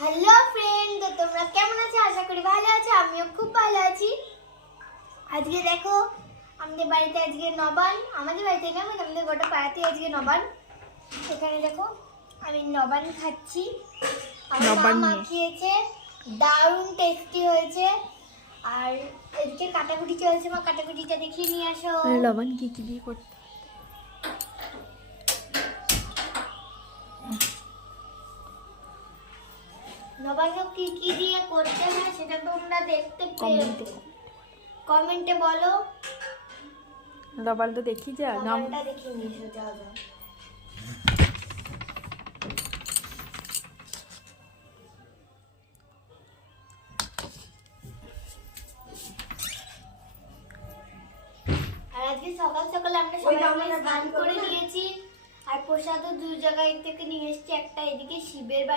Hello friend, তো তোমরা কেমন আছো? আশা করি ভালো আছো। আমিও খুব ভালো আছি। আজকে দেখো আমাদের বাড়িতে আজকে নবান, আমাদের বাড়িতে না মানে আমাদের গোটা পাড়াতে আজকে নবান। এখানে দেখো আমি নবান খাচ্ছি। আমার মা মাখিয়েছে, দারুণ টেস্টি হয়েছে। আর এদিকে কাটাকুটি চলছে, মা কাটাকুটিটা দেখিয়ে নিয়ে আসো। লবণ কি কি দিয়ে করতে নবান্ন কি কি দিয়ে করতে হয় সেটা তোমরা দেখতে কমেন্টে বলো। লবণ তো দেখি যা নাম লবণটা দেখে নিয়ে এসো, যাও যাও। আর আজকে সকাল সকাল আমরা সবাই মিলে স্নান করে নিয়েছি। আর প্রসাদও 2 জায়গায় থেকে নিয়ে এসেছি, একটা এদিকে শিবের বাড়ি